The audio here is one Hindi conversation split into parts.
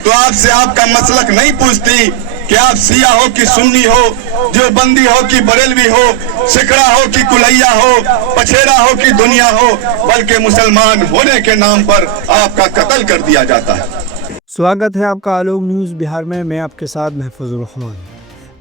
तो आपसे आपका मसलक नहीं पूछती कि आप शिया हो कि सुन्नी हो, जो बंदी हो कि बरेलवी हो, सिकड़ा हो कि कुलैया हो, पछेरा हो कि दुनिया हो, बल्कि मुसलमान होने के नाम पर आपका कत्ल कर दिया जाता है। स्वागत है आपका आलोक न्यूज़ बिहार में। मैं आपके साथ महफूजुर रहमान।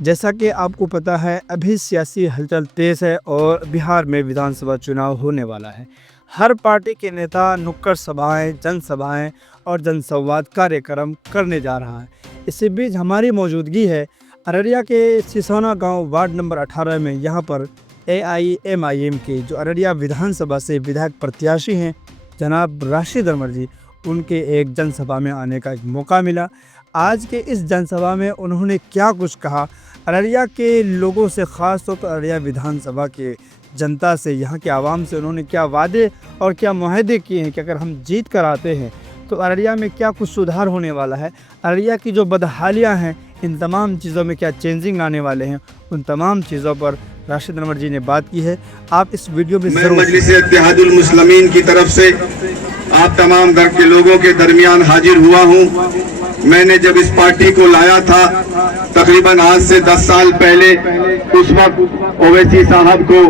जैसा कि आपको पता है, अभी सियासी हलचल तेज़ है और बिहार में विधानसभा चुनाव होने वाला है। हर पार्टी के नेता नुक्कड़ सभाएं, जनसभाएं और जनसंवाद कार्यक्रम करने जा रहा है। इसी बीच हमारी मौजूदगी है अररिया के सिसौना गांव वार्ड नंबर 18 में। यहां पर AIMIM के जो अररिया विधानसभा से विधायक प्रत्याशी हैं जनाब राशिद अनवर जी, उनके एक जनसभा में आने का एक मौका मिला। आज के इस जनसभा में उन्होंने क्या कुछ कहा, अररिया के लोगों से, ख़ास तौर पर अररिया विधानसभा के जनता से, यहाँ के आवाम से उन्होंने क्या वादे और क्या मुआहदे किए हैं कि अगर हम जीत कर आते हैं तो अररिया में क्या कुछ सुधार होने वाला है, अररिया की जो बदहालियाँ हैं इन तमाम चीज़ों में क्या चेंजिंग आने वाले हैं, उन तमाम चीज़ों पर राशिद अनवर जी ने बात की है। आप इस वीडियो में मैं मजलिस इत्तेहादुल मुस्लिमीन की तरफ से आप तमाम दर के लोगों के दरमियान हाजिर हुआ हूँ। मैंने जब इस पार्टी को लाया था तकरीबन आज से 10 साल पहले, उस वक्त ओवैसी साहब को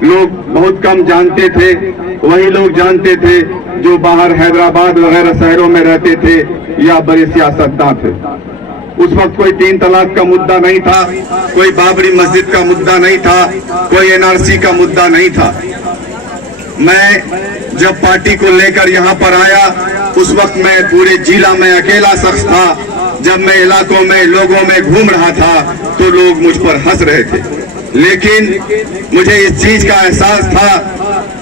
लोग बहुत कम जानते थे। वही लोग जानते थे जो बाहर हैदराबाद वगैरह शहरों में रहते थे या बड़े सियासतदान थे। उस वक्त कोई 3 तलाक का मुद्दा नहीं था, कोई बाबरी मस्जिद का मुद्दा नहीं था, कोई NRC का मुद्दा नहीं था। मैं जब पार्टी को लेकर यहाँ पर आया उस वक्त मैं पूरे जिला में अकेला शख्स था। जब मैं इलाकों में लोगों में घूम रहा था तो लोग मुझ पर हंस रहे थे, लेकिन मुझे इस चीज का एहसास था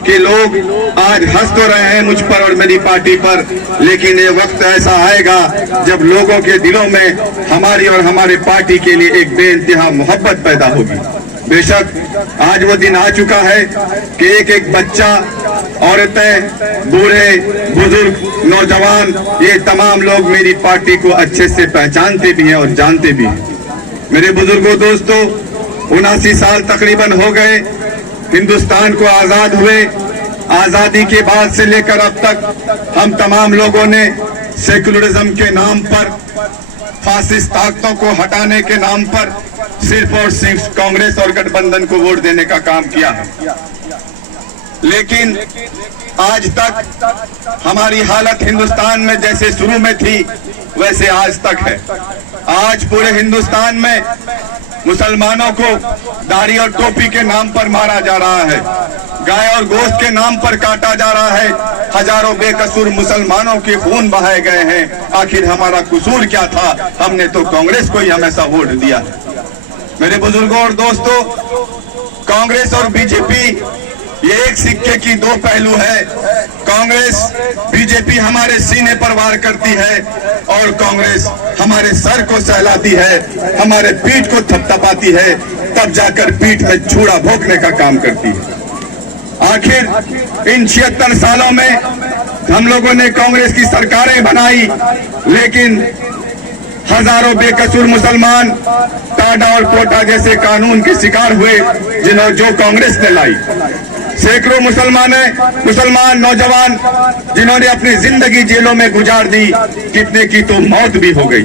कि लोग आज हंस तो रहे हैं मुझ पर और मेरी पार्टी पर, लेकिन ये वक्त ऐसा आएगा जब लोगों के दिलों में हमारी और हमारे पार्टी के लिए एक बेइंतहा मोहब्बत पैदा होगी। बेशक आज वो दिन आ चुका है कि एक एक बच्चा, औरतें, बूढ़े, बुजुर्ग, नौजवान, ये तमाम लोग मेरी पार्टी को अच्छे से पहचानते भी हैं और जानते भी हैं। मेरे बुजुर्गों, दोस्तों, 79 साल तकरीबन हो गए हिंदुस्तान को आजाद हुए। आजादी के बाद से लेकर अब तक हम तमाम लोगों ने सेकुलरिज्म के नाम पर, फासिस्ट ताकतों को हटाने के नाम पर सिर्फ और सिर्फ कांग्रेस और गठबंधन को वोट देने का काम किया है। लेकिन आज तक हमारी हालत हिंदुस्तान में जैसे शुरू में थी वैसे आज तक है। आज पूरे हिंदुस्तान में मुसलमानों को दाढ़ी और टोपी के नाम पर मारा जा रहा है, गाय और गोश्त के नाम पर काटा जा रहा है। हजारों बेकसूर मुसलमानों के खून बहाए गए हैं। आखिर हमारा कसूर क्या था? हमने तो कांग्रेस को ही हमेशा वोट दिया है। मेरे बुजुर्गों और दोस्तों, कांग्रेस और बीजेपी ये एक सिक्के की 2 पहलू है। कांग्रेस, बीजेपी हमारे सीने पर वार करती है और कांग्रेस हमारे सर को सहलाती है, हमारे पीठ को थपथपाती है, तब जाकर पीठ में छुरा भोंकने का काम करती है। आखिर इन 76 सालों में हम लोगों ने कांग्रेस की सरकारें बनाई, लेकिन हजारों बेकसूर मुसलमान टाडा और कोटा जैसे कानून के शिकार हुए जो कांग्रेस ने लाई। सैकड़ों मुसलमान नौजवान जिन्होंने अपनी जिंदगी जेलों में गुजार दी, कितने की तो मौत भी हो गई।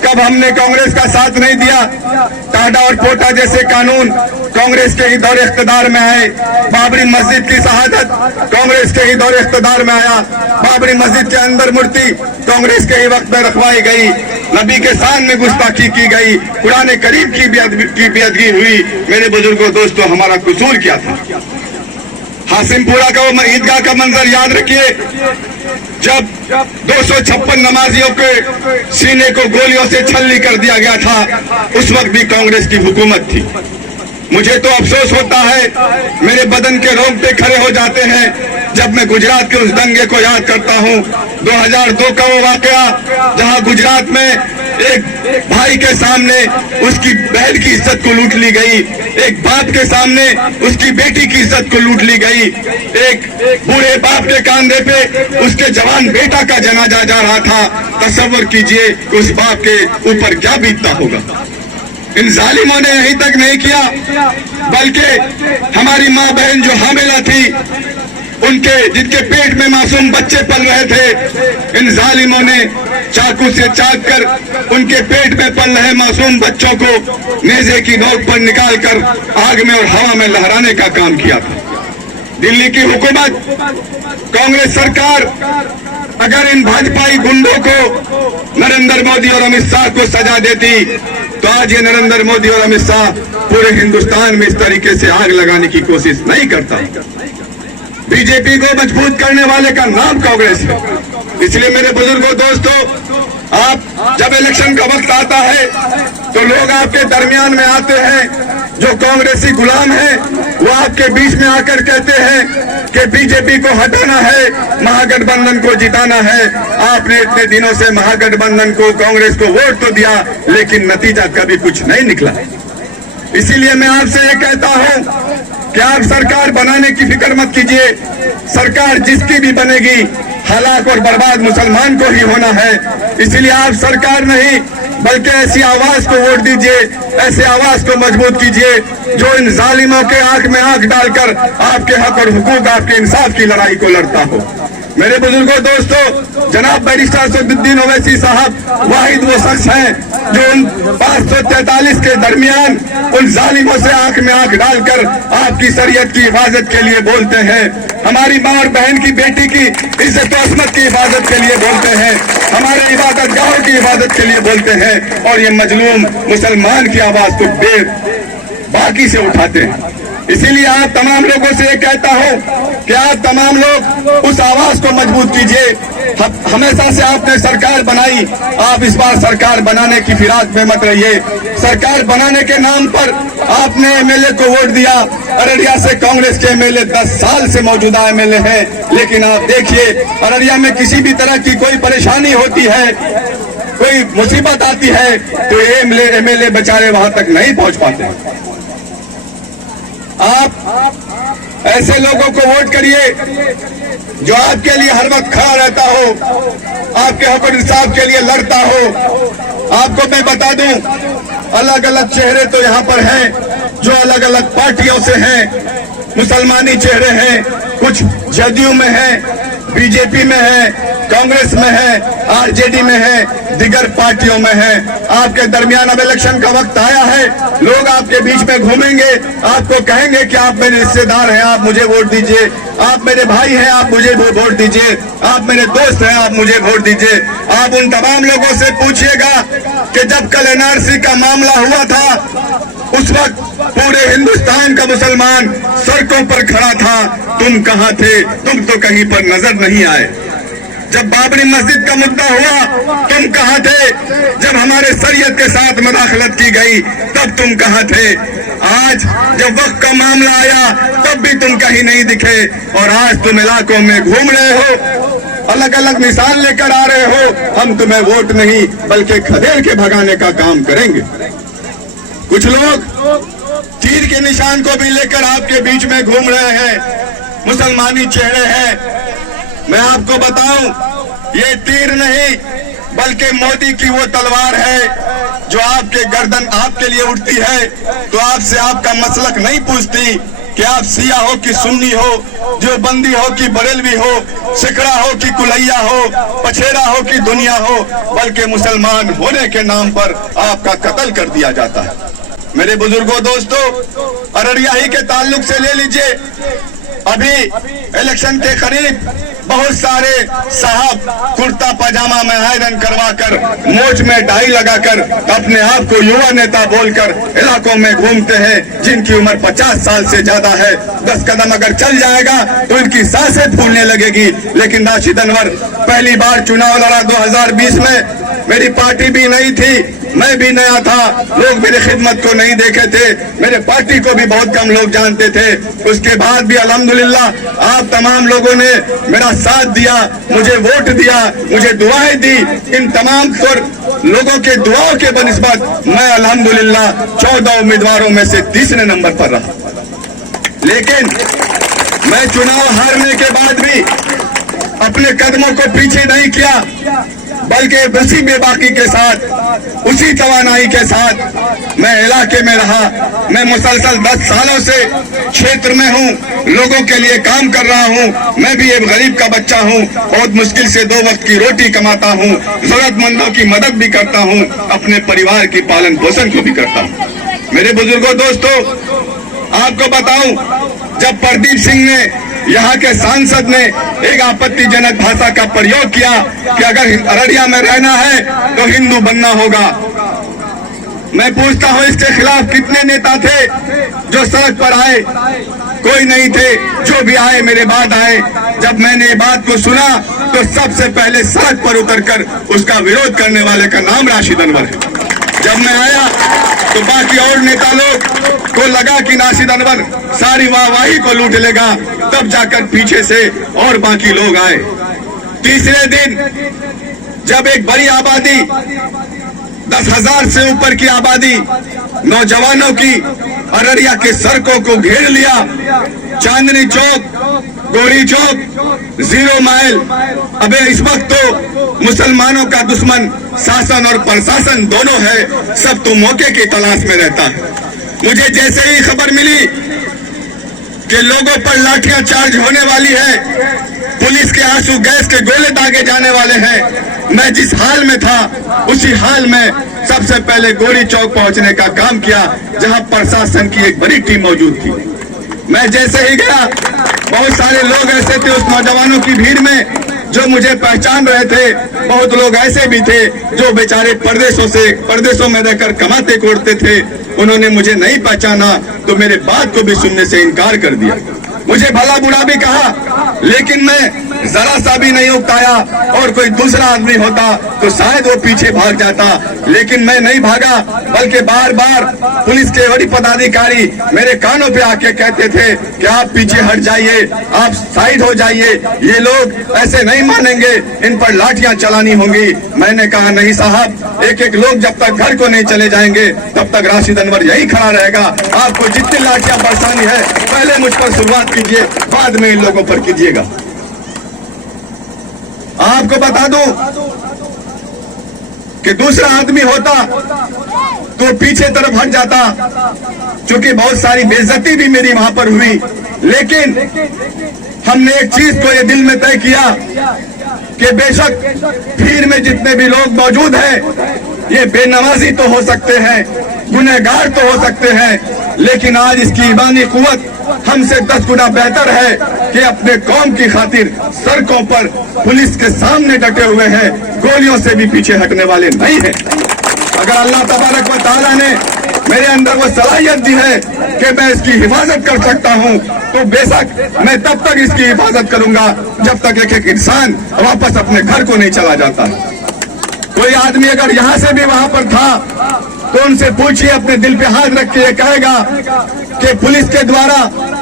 कब हमने कांग्रेस का साथ नहीं दिया? टाडा और कोटा जैसे कानून कांग्रेस के ही दौर इख्तिदार में आए। बाबरी मस्जिद की शहादत कांग्रेस के ही दौर इख्तिदार में आया। बाबरी मस्जिद के अंदर मूर्ति कांग्रेस के ही वक्त में रखवाई गई। नबी के शान में गुस्ताखी की गई। कुरान करीम की बेअदबी हुई। मेरे बुजुर्गों, दोस्तों, हमारा कसूर क्या था? हासिमपुरा का वो ईदगाह का मंजर याद रखिए, जब 256 नमाजियों के सीने को गोलियों से छलनी कर दिया गया था। उस वक्त भी कांग्रेस की हुकूमत थी। मुझे तो अफसोस होता है, मेरे बदन के रोंगटे खड़े हो जाते हैं जब मैं गुजरात के उस दंगे को याद करता हूँ। 2002 का वो वाकया जहाँ गुजरात में एक भाई के सामने उसकी बहन की इज्जत को लूट ली गई, एक बाप के सामने उसकी बेटी की इज्जत को लूट ली गई, एक बूढ़े बाप के कंधे पे उसके जवान बेटा का जनाजा जा रहा था। तसव्वुर कीजिए उस बाप के ऊपर क्या बीतता होगा। इन जालिमों ने यहीं तक नहीं किया, बल्कि हमारी माँ बहन जो हामिला थी जिनके पेट में मासूम बच्चे पल रहे थे, इन जालिमों ने चाकू से चाक कर उनके पेट में पल रहे मासूम बच्चों को नेज़े की नोक पर निकालकर आग में और हवा में लहराने का काम किया था। दिल्ली की हुकूमत, कांग्रेस सरकार अगर इन भाजपाई गुंडों को नरेंद्र मोदी और अमित शाह को सजा देती तो आज ये नरेंद्र मोदी और अमित शाह पूरे हिंदुस्तान में इस तरीके से आग लगाने की कोशिश नहीं करता। बीजेपी को मजबूत करने वाले का नाम कांग्रेस है। इसलिए मेरे बुजुर्गों, दोस्तों, आप जब इलेक्शन का वक्त आता है तो लोग आपके दरमियान में आते हैं, जो कांग्रेसी गुलाम हैं वो आपके बीच में आकर कहते हैं कि बीजेपी को हटाना है, महागठबंधन को जिताना है। आपने इतने दिनों से महागठबंधन को, कांग्रेस को वोट तो दिया, लेकिन नतीजा कभी कुछ नहीं निकला। इसीलिए मैं आपसे ये कहता हूं कि आप सरकार बनाने की फिक्र मत कीजिए। सरकार जिसकी भी बनेगी, हलाक और बर्बाद मुसलमान को ही होना है। इसलिए आप सरकार नहीं बल्कि ऐसी आवाज को वोट दीजिए, ऐसे आवाज को मजबूत कीजिए जो इन जालिमों के आंख में आंख डालकर आपके हक और हुकूक, आपके इंसाफ की लड़ाई को लड़ता हो। मेरे बुजुर्गों, दोस्तों, जनाब बैरिस्टर असदुद्दीन ओवैसी साहब वाहिद वो शख्स हैं जो उन 543 के दरमियान उन जालिमों से आंख में आंख डालकर आपकी शरीयत की हिफाजत के लिए बोलते हैं, हमारी माँ और बहन की, बेटी की इज्जत और असमत की हिफाजत के लिए बोलते हैं, हमारे इबादत गाहों की हिफाजत के लिए बोलते हैं, और ये मजलूम मुसलमान की आवाज को बाकी से उठाते हैं। इसीलिए आप तमाम लोगों से ये कहता हूं कि आप तमाम लोग उस आवाज को मजबूत कीजिए। हमेशा से आपने सरकार बनाई, आप इस बार सरकार बनाने की फिराक में मत रहिए। सरकार बनाने के नाम पर आपने एमएलए को वोट दिया। अररिया से कांग्रेस के एमएलए 10 साल से मौजूदा एमएलए हैं, लेकिन आप देखिए अररिया में किसी भी तरह की कोई परेशानी होती है, कोई मुसीबत आती है तो एमएलए बेचारे वहां तक नहीं पहुंच पाते। आप ऐसे लोगों को वोट करिए जो आपके लिए हर वक्त खड़ा रहता हो, आपके हक और इंसाफ के लिए लड़ता हो। आपको मैं बता दूं, अलग अलग चेहरे तो यहाँ पर हैं जो अलग अलग पार्टियों से हैं। मुसलमानी चेहरे हैं, कुछ जदयू में हैं, बीजेपी में है, कांग्रेस में है, आरजेडी में है, दिगर पार्टियों में है। आपके दरमियान अब इलेक्शन का वक्त आया है, लोग आपके बीच में घूमेंगे, आपको कहेंगे कि आप मेरे रिश्तेदार हैं, आप मुझे वोट दीजिए, आप मेरे भाई हैं, आप मुझे वोट दीजिए, आप मेरे दोस्त हैं, आप मुझे वोट दीजिए। आप उन तमाम लोगों से पूछिएगा कि जब कल एनआरसी का मामला हुआ था उस वक्त पूरे हिंदुस्तान का मुसलमान सड़कों पर खड़ा था, तुम कहां थे? तुम तो कहीं पर नजर नहीं आए। जब बाबरी मस्जिद का मुद्दा हुआ तुम कहां थे? जब हमारे शरीयत के साथ मुदाखलत की गई तब तुम कहां थे? आज जब वक्त का मामला आया तब भी तुम कहीं नहीं दिखे, और आज तुम इलाकों में घूम रहे हो, अलग अलग निशान लेकर आ रहे हो। हम तुम्हें वोट नहीं बल्कि खदेड़ के भगाने का काम करेंगे। कुछ लोग तीर के निशान को भी लेकर आपके बीच में घूम रहे हैं, मुसलमानी चेहरे हैं। मैं आपको बताऊं, ये तीर नहीं बल्कि मोदी की वो तलवार है जो आपके गर्दन आपके लिए उठती है तो आपसे आपका मसलक नहीं पूछती कि आप सिया हो कि सुन्नी हो, जो बंदी हो कि बरेलवी हो, सिकड़ा हो कि कुलैया हो, पछेरा हो कि दुनिया हो, बल्कि मुसलमान होने के नाम पर आपका कत्ल कर दिया जाता है। मेरे बुजुर्गों, दोस्तों, अररिया ही के ताल्लुक से ले लीजिए, अभी इलेक्शन के करीब बहुत सारे साहब कुर्ता पजामा में आयरन करवाकर, मोच में डाई लगाकर, अपने आप को युवा नेता बोलकर इलाकों में घूमते हैं, जिनकी उम्र 50 साल से ज्यादा है। 10 कदम अगर चल जाएगा तो इनकी सांसें फूलने लगेगी। लेकिन राशिद अनवर पहली बार चुनाव लड़ा 2020 में, मेरी पार्टी भी नहीं थी, मैं भी नया था, लोग मेरी खिदमत को नहीं देखे थे, मेरे पार्टी को भी बहुत कम लोग जानते थे। उसके बाद भी अल्हम्दुलिल्लाह आप तमाम लोगों ने मेरा साथ दिया, मुझे वोट दिया, मुझे दुआएं दी। इन तमाम लोगों के दुआओं के बनिस्बत मैं अल्हम्दुलिल्लाह 14 उम्मीदवारों में से तीसरे नंबर पर रहा। लेकिन मैं चुनाव हारने के बाद भी अपने कदमों को पीछे नहीं किया। बल्कि उसी बेबाकी के साथ, उसी तवानाई के साथ मैं इलाके में रहा। मैं मुसलसल 10 सालों से क्षेत्र में हूँ, लोगों के लिए काम कर रहा हूँ। मैं भी एक गरीब का बच्चा हूँ, बहुत मुश्किल से 2 वक्त की रोटी कमाता हूँ, जरूरतमंदों की मदद भी करता हूँ, अपने परिवार की पालन पोषण को भी करता हूँ। मेरे बुजुर्गों, दोस्तों, आपको बताऊं, जब प्रदीप सिंह ने, यहाँ के सांसद ने एक आपत्तिजनक भाषा का प्रयोग किया कि अगर अररिया में रहना है तो हिंदू बनना होगा, मैं पूछता हूँ इसके खिलाफ कितने नेता थे जो सड़क पर आए? कोई नहीं थे। जो भी आए मेरे बाद आए। जब मैंने ये बात को सुना तो सबसे पहले सड़क पर उतरकर उसका विरोध करने वाले का नाम राशिद अनवर है। जब मैं आया तो बाकी और नेता लोग को लगा कि राशिद अनवर सारी वाहवाही को लूट लेगा, तब जाकर पीछे से और बाकी लोग आए। तीसरे दिन जब एक बड़ी आबादी, 10,000 से ऊपर की आबादी नौजवानों की अररिया के सड़कों को घेर लिया, चांदनी चौक, गोरी चौक, 0 माइल। अबे इस वक्त तो मुसलमानों का दुश्मन शासन और प्रशासन दोनों है, सब तो मौके की तलाश में रहता है। मुझे जैसे ही खबर मिली कि लोगों पर लाठियां चार्ज होने वाली है, पुलिस के आंसू गैस के गोले दागे जाने वाले हैं, मैं जिस हाल में था उसी हाल में सबसे पहले गोरी चौक पहुंचने का काम किया, जहां प्रशासन की एक बड़ी टीम मौजूद थी। मैं जैसे ही गया, बहुत सारे लोग ऐसे थे उस नौजवानों की भीड़ में जो मुझे पहचान रहे थे। बहुत लोग ऐसे भी थे जो बेचारे परदेशों में रहकर कमाते कोड़ते थे, उन्होंने मुझे नहीं पहचाना तो मेरे बात को भी सुनने से इनकार कर दिया। मुझे भला बुरा भी कहा, लेकिन मैं जरा सा भी नहीं उकताया। और कोई दूसरा आदमी होता तो शायद वो पीछे भाग जाता, लेकिन मैं नहीं भागा, बल्कि बार बार पुलिस के बड़ी पदाधिकारी मेरे कानों पे आके कहते थे कि आप पीछे हट जाइए, आप साइड हो जाइए, ये लोग ऐसे नहीं मानेंगे, इन पर लाठियां चलानी होंगी। मैंने कहा नहीं साहब, एक एक लोग जब तक घर को नहीं चले जाएंगे तब तक राशिद अनवर यही खड़ा रहेगा। आपको जितनी लाठियां बरसानी है पहले मुझ पर शुरुआत कीजिए, बाद में इन लोगों पर कीजिएगा। आपको बता दूं कि दूसरा आदमी होता तो पीछे तरफ हट जाता, क्योंकि बहुत सारी बेइज्जती भी मेरी वहां पर हुई। लेकिन हमने एक चीज को ये दिल में तय किया कि बेशक भीड़ में जितने भी लोग मौजूद हैं, ये बेनमाजी तो हो सकते हैं, गुनहगार तो हो सकते हैं, लेकिन आज इसकी ईमानी कुव्वत हमसे 10 गुना बेहतर है कि अपने कौम की खातिर सड़कों पर पुलिस के सामने डटे हुए हैं, गोलियों से भी पीछे हटने वाले नहीं हैं। अगर अल्लाह तबारक व तआला ने मेरे अंदर वो सलाहियत दी है कि मैं इसकी हिफाजत कर सकता हूँ, तो बेशक मैं तब तक इसकी हिफाजत करूंगा जब तक एक एक इंसान वापस अपने घर को नहीं चला जाता। कोई आदमी अगर यहाँ से भी वहां पर था तो उनसे पूछिए, अपने दिल पे हाथ रख के ये कहेगा कि पुलिस के द्वारा,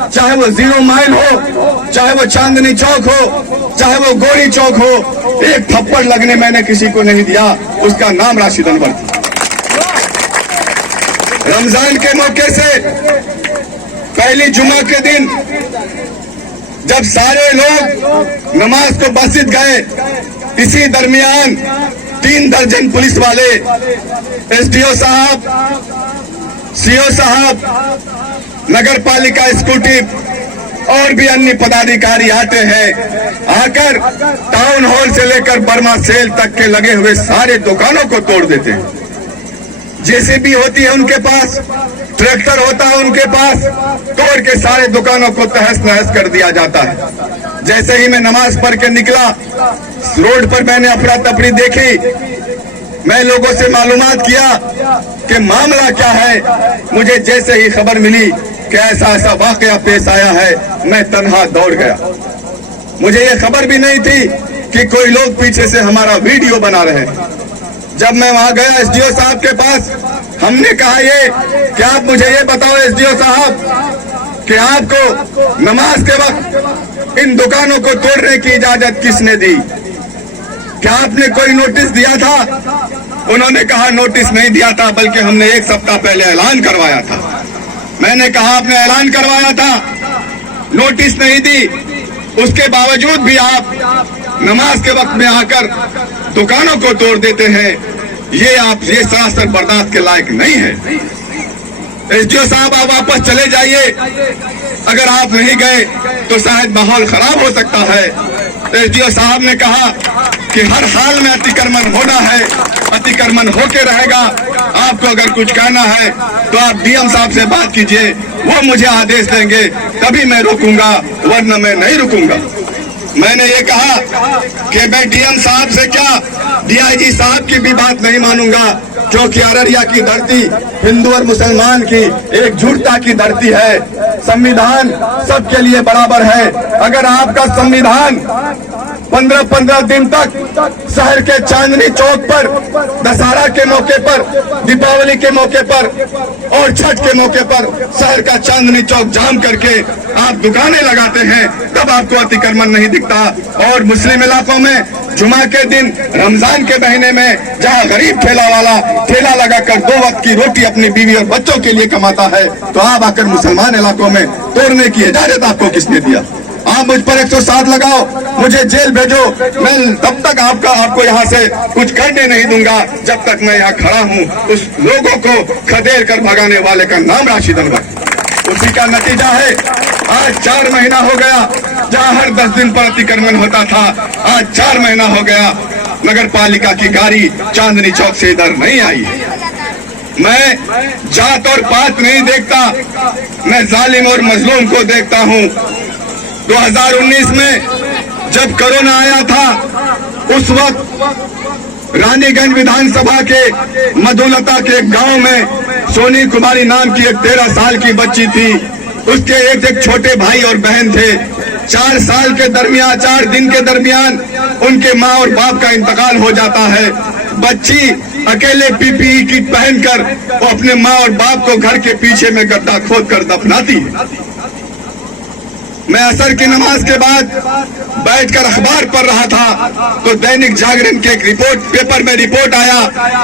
चाहे वो 0 माइल हो, चाहे वो चांदनी चौक हो, चाहे वो गोरी चौक हो, एक थप्पड़ लगने मैंने किसी को नहीं दिया। उसका नाम राशिद अनवर था। रमजान के मौके से पहली जुमा के दिन जब सारे लोग नमाज को मस्जिद गए, इसी दरमियान 3 दर्जन पुलिस वाले, एसडीओ साहब, सीओ साहब, नगर पालिका स्कूटी और भी अन्य पदाधिकारी आते हैं। आकर टाउन हॉल से लेकर बर्मा सेल तक के लगे हुए सारे दुकानों को तोड़ देते हैं। जेसीबी होती है उनके पास, ट्रैक्टर होता है उनके पास, तोड़ के सारे दुकानों को तहस नहस कर दिया जाता है। जैसे ही मैं नमाज पढ़ के निकला, रोड पर मैंने अफरा तफरी देखी, मैं लोगों से मालूमात किया कि मामला क्या है। मुझे जैसे ही खबर मिली कि ऐसा ऐसा वाकया पेश आया है, मैं तन्हा दौड़ गया। मुझे ये खबर भी नहीं थी कि कोई लोग पीछे से हमारा वीडियो बना रहे हैं। जब मैं वहां गया एसडीओ साहब के पास, हमने कहा ये कि आप मुझे ये बताओ एसडीओ साहब कि आपको नमाज के वक्त इन दुकानों को तोड़ने की इजाजत किसने दी? क्या आपने कोई नोटिस दिया था? उन्होंने कहा नोटिस नहीं दिया था, बल्कि हमने 1 सप्ताह पहले ऐलान करवाया था। मैंने कहा आपने ऐलान करवाया था, नोटिस नहीं दी, उसके बावजूद भी आप नमाज के वक्त में आकर दुकानों को तोड़ देते हैं, ये सरासर बर्दाश्त के लायक नहीं है। एसडीओ साहब, आप वापस चले जाइए। अगर आप नहीं गए तो शायद माहौल खराब हो सकता है। एसडीओ साहब ने कहा कि हर हाल में अतिक्रमण होना है, अतिक्रमण होके रहेगा। आपको अगर कुछ कहना है तो आप डीएम साहब से बात कीजिए, वो मुझे आदेश देंगे तभी मैं रुकूंगा, वरना मैं नहीं रुकूंगा। मैंने ये कहा कि मैं डीएम साहब से क्या डीआईजी साहब की भी बात नहीं मानूंगा, क्योंकि अररिया की धरती हिंदू और मुसलमान की एकजुटता की धरती है। संविधान सबके लिए बराबर है। अगर आपका संविधान 15-15 दिन तक शहर के चांदनी चौक पर, दशहरा के मौके पर, दीपावली के मौके पर और छठ के मौके पर शहर का चांदनी चौक जाम करके आप दुकानें लगाते हैं, तब आपको अतिक्रमण नहीं दिखता। और मुस्लिम इलाकों में जुमा के दिन, रमजान के महीने में, जहां गरीब ठेला वाला ठेला लगाकर 2 वक्त की रोटी अपनी बीवी और बच्चों के लिए कमाता है, तो आप आकर मुसलमान इलाकों में तोड़ने की इजाजत आपको किसने दिया? आप मुझ पर 107 लगाओ, मुझे जेल भेजो, मैं तब तक आपको यहाँ से कुछ करने नहीं दूंगा जब तक मैं यहाँ खड़ा हूँ। उस लोगों को खदेड़ कर भगाने वाले का नाम राशिद अनवर। उसी का नतीजा है आज 4 महीना हो गया, जहाँ हर 10 दिन पर अतिक्रमण होता था, आज 4 महीना हो गया नगर पालिका की गाड़ी चांदनी चौक से इधर नहीं आई। मैं जात और पात नहीं देखता, मैं जालिम और मजलूम को देखता हूँ। 2019 में जब कोरोना आया था, उस वक्त रानीगंज विधानसभा के मधुलता के गांव में सोनी कुमारी नाम की एक 13 साल की बच्ची थी। उसके एक छोटे भाई और बहन थे। 4 साल के दरमियान, 4 दिन के दरमियान उनके माँ और बाप का इंतकाल हो जाता है। बच्ची अकेले पीपीई किट पहनकर वो अपने माँ और बाप को घर के पीछे में गड्ढा खोद कर दफनाती है। मैं असर की नमाज के बाद बैठकर अखबार पढ़ रहा था तो दैनिक जागरण के एक पेपर में रिपोर्ट आया।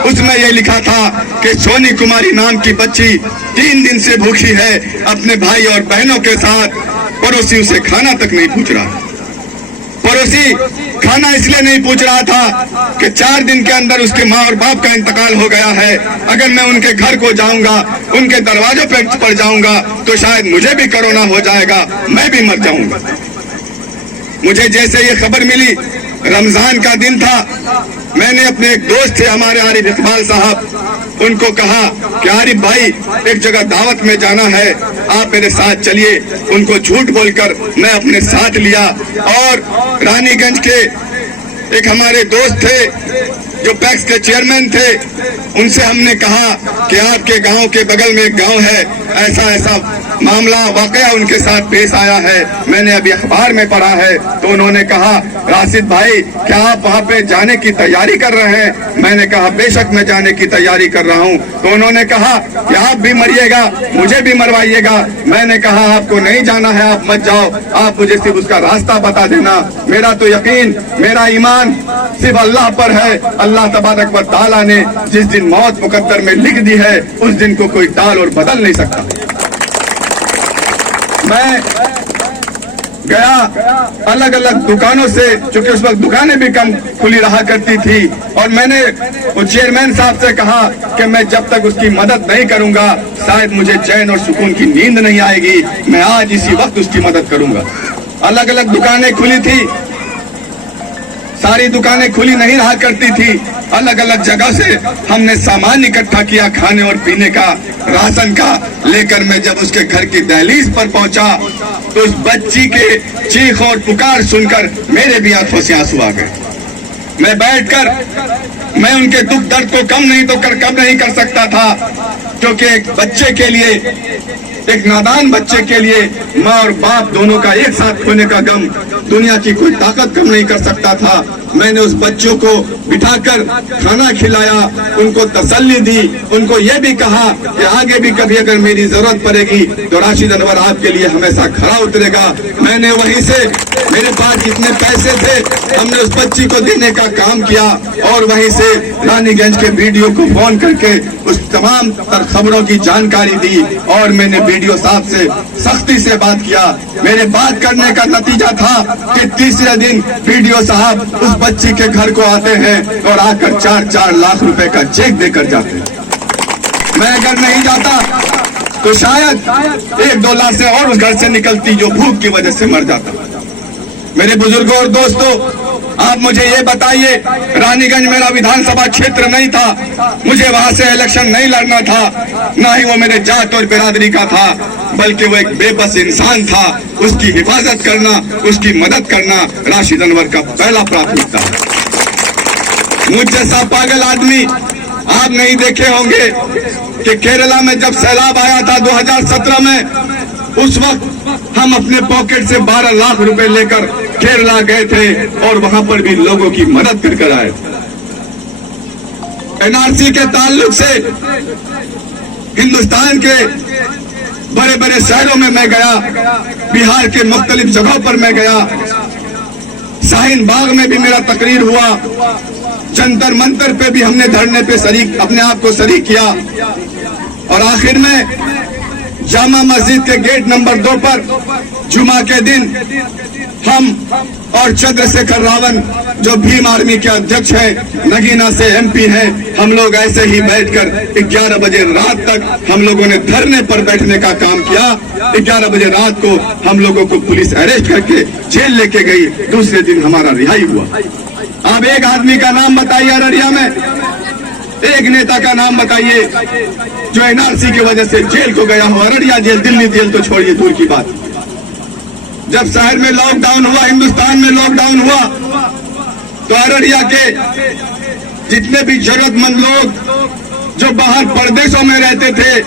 उसमें यह लिखा था कि सोनी कुमारी नाम की बच्ची 3 दिन से भूखी है, अपने भाई और बहनों के साथ। पड़ोसी उसे खाना तक नहीं पूछ रहा। पड़ोसी खाना इसलिए नहीं पूछ रहा था कि 4 दिन के अंदर उसके माँ और बाप का इंतकाल हो गया है। अगर मैं उनके घर को जाऊंगा, उनके दरवाजे पर जाऊंगा तो शायद मुझे भी कोरोना हो जाएगा, मैं भी मर जाऊंगा। मुझे जैसे ये खबर मिली, रमजान का दिन था, मैंने अपने एक दोस्त थे हमारे आरिफ इकबाल साहब, उनको कहा कि आरिफ भाई एक जगह दावत में जाना है, आप मेरे साथ चलिए। उनको झूठ बोलकर मैं अपने साथ लिया और रानीगंज के एक हमारे दोस्त थे जो पैक्स के चेयरमैन थे, उनसे हमने कहा कि आपके गांव के बगल में एक गांव है, ऐसा ऐसा मामला वाकया उनके साथ पेश आया है, मैंने अभी अखबार में पढ़ा है। तो उन्होंने कहा, राशिद भाई क्या आप वहाँ पे जाने की तैयारी कर रहे हैं? मैंने कहा बेशक मैं जाने की तैयारी कर रहा हूँ। तो उन्होंने कहा कि आप भी मरिएगा, मुझे भी मरवाइएगा। मैंने कहा आपको नहीं जाना है, आप मत जाओ, आप मुझे सिर्फ उसका रास्ता बता देना। मेरा तो यकीन, मेरा ईमान सिर्फ अल्लाह पर है। अल्लाह तबारक व तआला ने जिस दिन मौत मुकद्दर में लिख दी है, उस दिन को कोई टाल और बदल नहीं सकता। मैं गया अलग अलग दुकानों से, क्योंकि उस वक्त दुकानें भी कम खुली रहा करती थी, और मैंने वो चेयरमैन साहब से कहा कि मैं जब तक उसकी मदद नहीं करूंगा शायद मुझे चैन और सुकून की नींद नहीं आएगी। मैं आज इसी वक्त उसकी मदद करूंगा। अलग अलग दुकानें खुली थी, सारी दुकानें खुली नहीं रहा करती थी। अलग अलग जगह से हमने सामान इकट्ठा किया, खाने और पीने का, राशन का लेकर। मैं जब उसके घर की दहलीज पर पहुंचा तो उस बच्ची के चीख और पुकार सुनकर मेरे भी आंखों से आंसू आ गए। मैं बैठकर मैं उनके दुख दर्द को कम नहीं कर सकता था, क्योंकि एक बच्चे के लिए, एक नादान बच्चे के लिए माँ और बाप दोनों का एक साथ खोने का गम दुनिया की कोई ताकत कम नहीं कर सकता था। मैंने उस बच्चों को बिठाकर खाना खिलाया, उनको तसल्ली दी, उनको यह भी कहा कि आगे भी कभी अगर मेरी जरूरत पड़ेगी तो राशिद अनवर आपके लिए हमेशा खड़ा उतरेगा। मैंने वहीं से, मेरे पास जितने पैसे थे हमने उस बच्ची को देने का काम किया, और वहीं से रानीगंज के वीडियो को फोन करके उस तमाम खबरों की जानकारी दी, और मैंने वीडियो साहब से सख्ती से बात किया। मेरे बात करने का नतीजा था कि तीसरे दिन वीडियो साहब उस बच्ची के घर को आते हैं और आकर 4-4 लाख रुपए का चेक देकर जाते हैं। मैं अगर नहीं जाता तो शायद 1-2 लाख से और उस घर से निकलती जो भूख की वजह से मर जाता। मेरे बुजुर्गों और दोस्तों, आप मुझे ये बताइए, रानीगंज मेरा विधानसभा क्षेत्र नहीं था, मुझे वहां से इलेक्शन नहीं लड़ना था, ना ही वो मेरे जात और बिरादरी का था, बल्कि वो एक बेबस इंसान था। उसकी हिफाजत करना, उसकी मदद करना राशिद अनवर का पहला प्राथमिकता है। मुझ जैसा पागल आदमी आप नहीं देखे होंगे कि केरला में जब सैलाब आया था 2017 में, उस वक्त हम अपने पॉकेट से 12 लाख रुपए लेकर केरला गए थे और वहां पर भी लोगों की मदद कर आए। एनआरसी के ताल्लुक से हिंदुस्तान के बड़े बड़े शहरों में मैं गया, बिहार के मुख्तलिफ जगहों पर मैं गया, शाहीन बाग में भी मेरा तकरीर हुआ, जंतर मंतर पे भी हमने धरने पे शरीक अपने आप को शरीक किया, और आखिर में जामा मस्जिद के गेट नंबर 2 पर जुमा के दिन हम और चंद्रशेखर रावण जो भीम आर्मी के अध्यक्ष हैं, नगीना से एमपी हैं, हम लोग ऐसे ही बैठकर 11 बजे रात तक हम लोगों ने धरने पर बैठने का काम किया। 11 बजे रात को हम लोगों को पुलिस अरेस्ट करके जेल लेके गई, दूसरे दिन हमारा रिहाई हुआ। आप एक आदमी का नाम बताइए अररिया में, एक नेता का नाम बताइए जो एनआरसी की वजह से जेल को गया हो। अररिया जेल, दिल्ली जेल तो छोड़िए दूर की बात। जब शहर में लॉकडाउन हुआ, हिंदुस्तान में लॉकडाउन हुआ, तो अररिया के जितने भी जरूरतमंद लोग जो बाहर परदेशों में रहते थे,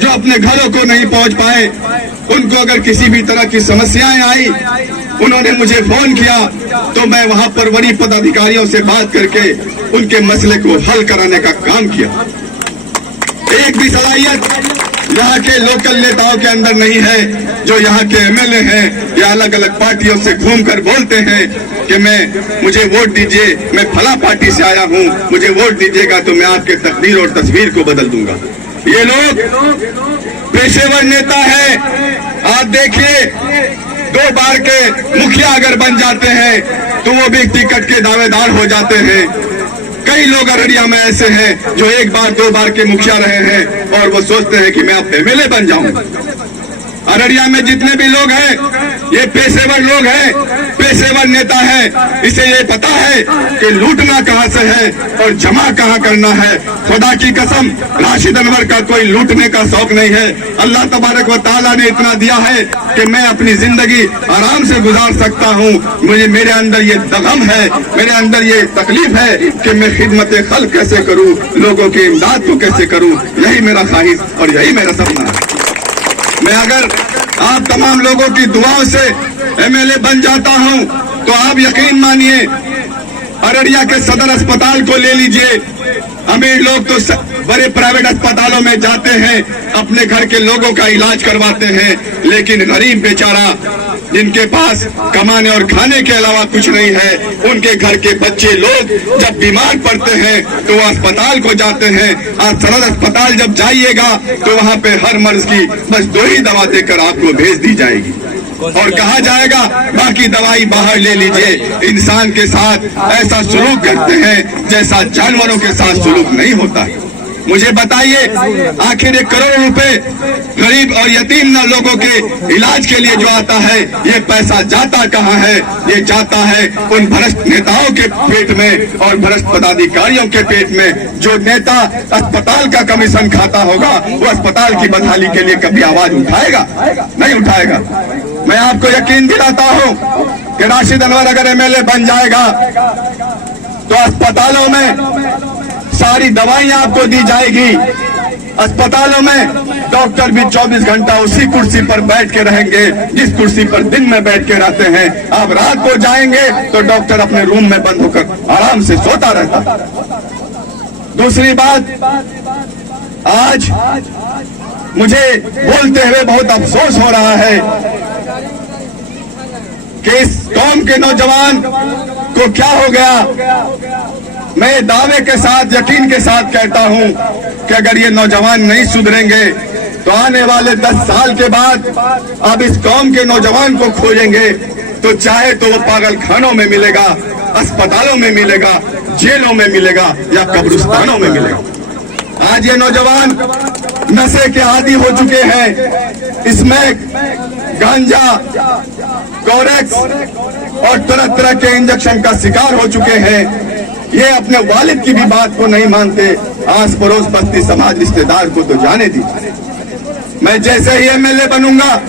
जो अपने घरों को नहीं पहुंच पाए, उनको अगर किसी भी तरह की समस्याएं आई, उन्होंने मुझे फोन किया तो मैं वहां पर वरीय पदाधिकारियों से बात करके उनके मसले को हल कराने का काम किया। एक भी सलाहियत यहाँ के लोकल नेताओं के अंदर नहीं है। जो यहाँ के एमएलए हैं या अलग अलग पार्टियों से घूमकर बोलते हैं कि मुझे वोट दीजिए, मैं फला पार्टी से आया हूँ, मुझे वोट दीजिएगा तो मैं आपके तकदीर और तस्वीर को बदल दूंगा। ये लोग पेशेवर नेता है। आप देखिए, 2 बार के मुखिया अगर बन जाते हैं तो वो भी टिकट के दावेदार हो जाते हैं। कई लोग अररिया में ऐसे हैं जो 1 बार 2 बार के मुखिया रहे हैं और वो सोचते हैं कि मैं अब एमएलए बन जाऊं। अररिया में जितने भी लोग हैं ये पेशेवर लोग हैं, पेशेवर नेता हैं। इसे ये पता है कि लूटना कहां से है और जमा कहां करना है। खुदा की कसम, राशिद अनवर का कोई लूटने का शौक नहीं है। अल्लाह तबारक व तआला ने इतना दिया है कि मैं अपनी जिंदगी आराम से गुजार सकता हूं। मेरे अंदर ये दगम है, मेरे अंदर ये तकलीफ है कि मैं खिदमत खल्क कैसे करूं, लोगों की इमदाद को कैसे करूं। यही मेरा ख्वाहिश और यही मेरा सपना है। मैं अगर आप तमाम लोगों की दुआओं से एमएलए बन जाता हूं तो आप यकीन मानिए, अररिया के सदर अस्पताल को ले लीजिए। अमीर लोग तो बड़े प्राइवेट अस्पतालों में जाते हैं, अपने घर के लोगों का इलाज करवाते हैं, लेकिन गरीब बेचारा जिनके पास कमाने और खाने के अलावा कुछ नहीं है, उनके घर के बच्चे लोग जब बीमार पड़ते हैं तो वो अस्पताल को जाते हैं। आप सदर अस्पताल जब जाइएगा तो वहाँ पे हर मर्ज की बस 2 ही दवा देकर आपको भेज दी जाएगी और कहा जाएगा बाकी दवाई बाहर ले लीजिए। इंसान के साथ ऐसा सुलूक करते हैं जैसा जानवरों के साथ सुलूक नहीं होता है। मुझे बताइए, आखिर 1 करोड़ रुपए गरीब और यतीम लोगों के इलाज के लिए जो आता है, ये पैसा जाता कहाँ है? ये जाता है उन भ्रष्ट नेताओं के पेट में और भ्रष्ट पदाधिकारियों के पेट में। जो नेता अस्पताल का कमीशन खाता होगा वो अस्पताल की बहाली के लिए कभी आवाज उठाएगा? नहीं उठाएगा। मैं आपको यकीन दिलाता हूँ कि राशिद अनवर अगर एमएलए बन जाएगा तो अस्पतालों में सारी दवाइयां आपको दी जाएगी। अस्पतालों में डॉक्टर भी 24 घंटा उसी कुर्सी पर बैठ के रहेंगे जिस कुर्सी पर दिन में बैठ के रहते हैं। आप रात को जाएंगे तो डॉक्टर अपने रूम में बंद होकर आराम से सोता रहता। दूसरी बात, आज मुझे बोलते हुए बहुत अफसोस हो रहा है कि इस कौम के नौजवान को क्या हो गया। मैं दावे के साथ, यकीन के साथ कहता हूं कि अगर ये नौजवान नहीं सुधरेंगे तो आने वाले 10 साल के बाद आप इस कौम के नौजवान को खोजेंगे तो चाहे तो वो पागल खानों में मिलेगा, अस्पतालों में मिलेगा, जेलों में मिलेगा या कब्रिस्तानों में मिलेगा। आज ये नौजवान नशे के आदी हो चुके हैं। इसमें गांजा, कोरेक्स और तरह तरह के इंजेक्शन का शिकार हो चुके हैं। ये अपने वालिद की भी बात को नहीं मानते, आस पड़ोस बस्ती समाज रिश्तेदार को तो जाने दीजिए। मैं जैसे ही एमएलए बनूंगा,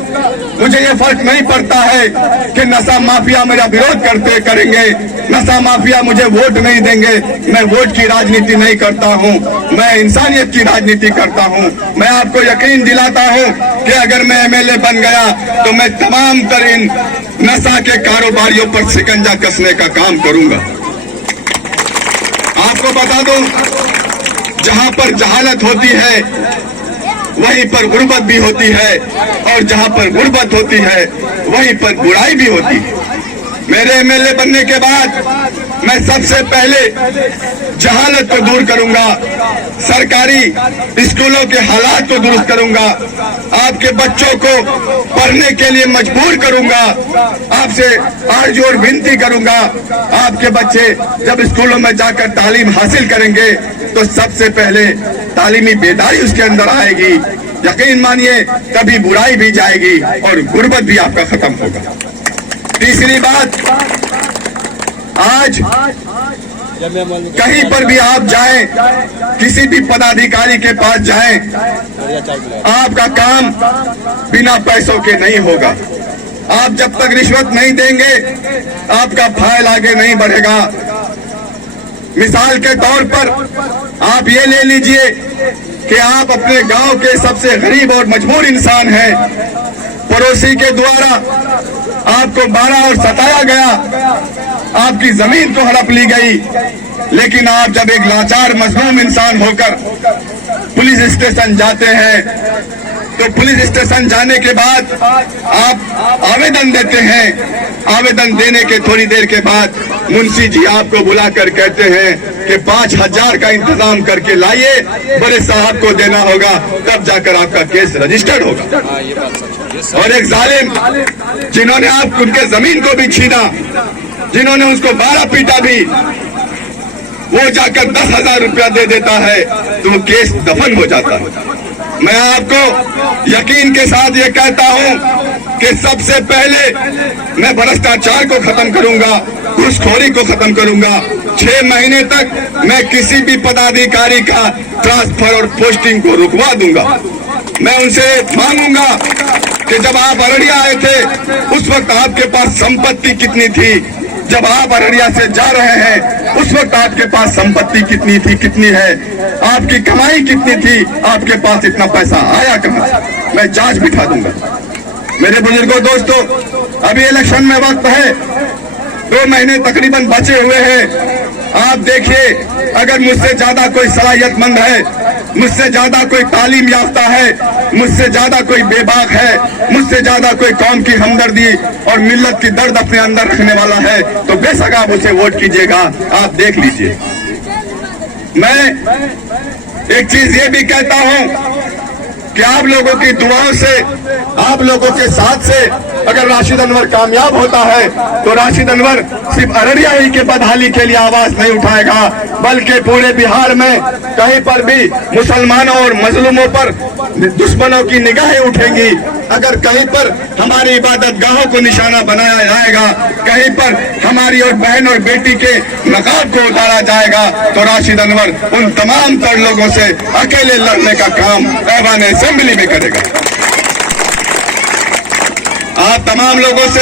मुझे ये फर्क नहीं पड़ता है कि नशा माफिया मेरा विरोध करेंगे, नशा माफिया मुझे वोट नहीं देंगे। मैं वोट की राजनीति नहीं करता हूं, मैं इंसानियत की राजनीति करता हूं। मैं आपको यकीन दिलाता हूं कि अगर मैं एमएलए बन गया तो मैं तमाम तरीन नशा के कारोबारियों पर शिकंजा कसने का काम करूंगा। आपको बता दूं, जहां पर जहालत होती है वहीं पर गुर्बत भी होती है, और जहां पर गुर्बत होती है वहीं पर बुराई भी होती है। मेरे एमएलए बनने के बाद मैं सबसे पहले जहालत को दूर करूंगा, सरकारी स्कूलों के हालात को दुरुस्त करूंगा, आपके बच्चों को पढ़ने के लिए मजबूर करूंगा। आपसे आरजोर विनती करूंगा, आपके बच्चे जब स्कूलों में जाकर तालीम हासिल करेंगे तो सबसे पहले तालीमी बेदारी उसके अंदर आएगी। यकीन मानिए तभी बुराई भी जाएगी और गुर्बत भी आपका खत्म होगा। तीसरी बात, आज कहीं पर भी आप जाएं, किसी भी पदाधिकारी के पास जाएं, आपका काम बिना पैसों के नहीं होगा। आप जब तक रिश्वत नहीं देंगे आपका फाइल आगे नहीं बढ़ेगा। मिसाल के तौर पर आप ये ले लीजिए कि आप अपने गांव के सबसे गरीब और मजबूर इंसान हैं, पड़ोसी के द्वारा आपको मारा और सताया गया, आपकी जमीन को हड़प ली गई, लेकिन आप जब एक लाचार मजलूम इंसान होकर पुलिस स्टेशन जाते हैं तो पुलिस स्टेशन जाने के बाद आप आवेदन देते हैं। आवेदन देने के थोड़ी देर के बाद मुंशी जी आपको बुलाकर कहते हैं कि 5,000 का इंतजाम करके लाइए, बड़े साहब को देना होगा, तब जाकर आपका केस रजिस्टर्ड होगा। और एक जालिम जिन्होंने आप उनके जमीन को भी छीना, जिन्होंने उसको 12 पीटा भी, वो जाकर 10,000 रुपया दे देता है तो वो केस दफन हो जाता है। मैं आपको यकीन के साथ ये कहता हूं कि सबसे पहले मैं भ्रष्टाचार को खत्म करूंगा, घूसखोरी को खत्म करूंगा। 6 महीने तक मैं किसी भी पदाधिकारी का ट्रांसफर और पोस्टिंग को रुकवा दूंगा। मैं उनसे मांगूंगा कि जब आप अररिया आए थे उस वक्त आपके पास संपत्ति कितनी थी, जब आप अररिया से जा रहे हैं उस वक्त आपके पास संपत्ति कितनी थी, कितनी है, आपकी कमाई कितनी थी, आपके पास इतना पैसा आया कहां से? मैं जांच बिठा दूंगा। मेरे बुजुर्गों, दोस्तों, अभी इलेक्शन में वक्त है, 2 महीने तकरीबन बचे हुए हैं। आप देखिए, अगर मुझसे ज्यादा कोई सलाहियतमंद है, मुझसे ज्यादा कोई तालीम याफ्ता है, मुझसे ज्यादा कोई बेबाक है, मुझसे ज्यादा कोई कौम की हमदर्दी और मिल्लत की दर्द अपने अंदर रखने वाला है, तो बेशक आप उसे वोट कीजिएगा। आप देख लीजिए। मैं एक चीज ये भी कहता हूं कि आप लोगों की दुआओं से, आप लोगों के साथ से अगर राशिद अनवर कामयाब होता है तो राशिद अनवर सिर्फ अररिया ही के बदहाली के लिए आवाज नहीं उठाएगा, बल्कि पूरे बिहार में कहीं पर भी मुसलमानों और मजलूमों पर दुश्मनों की निगाहें उठेंगी। अगर कहीं पर हमारी इबादत गाहों को निशाना बनाया जाएगा, कहीं पर हमारी और बहन और बेटी के नकाब को उतारा जाएगा, तो राशिद अनवर उन तमाम तर लोगों से अकेले लड़ने का काम ऐवान असेंबली में करेगा। आप तमाम लोगों से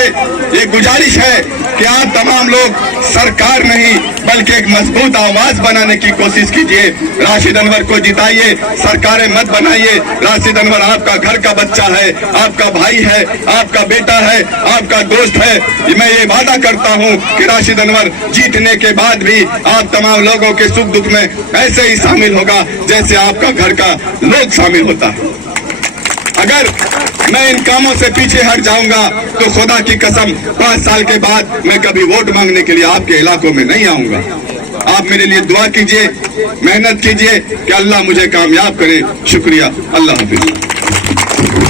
ये गुजारिश है कि आप तमाम लोग सरकार नहीं बल्कि एक मजबूत आवाज बनाने की कोशिश कीजिए। राशिद अनवर को जिताइए, सरकारें मत बनाइए। राशिद अनवर आपका घर का बच्चा है, आपका भाई है, आपका बेटा है, आपका दोस्त है। मैं ये वादा करता हूं कि राशिद अनवर जीतने के बाद भी आप तमाम लोगों के सुख दुख में ऐसे ही शामिल होगा जैसे आपका घर का लोग शामिल होता है। अगर मैं इन कामों से पीछे हट जाऊंगा तो खुदा की कसम 5 साल के बाद मैं कभी वोट मांगने के लिए आपके इलाकों में नहीं आऊंगा। आप मेरे लिए दुआ कीजिए, मेहनत कीजिए कि अल्लाह मुझे कामयाब करे। शुक्रिया। अल्लाह हाफिज।